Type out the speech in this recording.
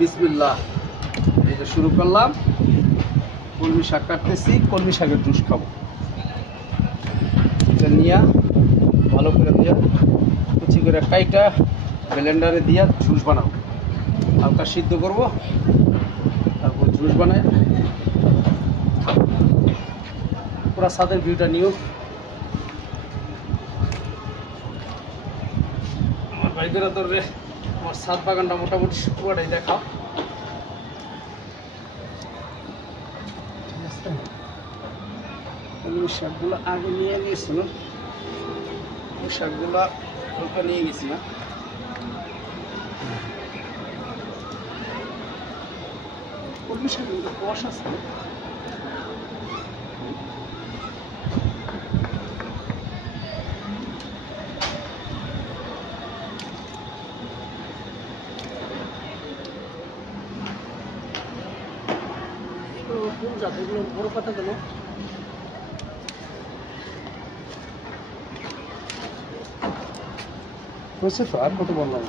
বিসমিল্লাহ, এই যে শুরু করলাম। কলমি শাক কাটতেছি, কলমি শাকের জুস খাবো। এটা নিয়ে ভালো করে দিয়া কুচি করে কাইটা ব্লেন্ডারে দিয়া জুস বানাবো। হালকা সিদ্ধ করবো, তারপর জুস বানায় খাবো। পুরা ছাদের ভিউটা নিও। আমার ভাইদেরা ধরবে আমার ছাদ বাগানটা মোটামুটি পুরাটাই দেখাও। শাকগুলো আগে নিয়ে নিয়েছিল, শাকগুলো হালকা নিয়ে গেছি না। কলমি শাক কিন্তু কষ আছে। কোন জাত এগুলো? বড় কথা কেন? বুঝছে তো, আর কত বললাম।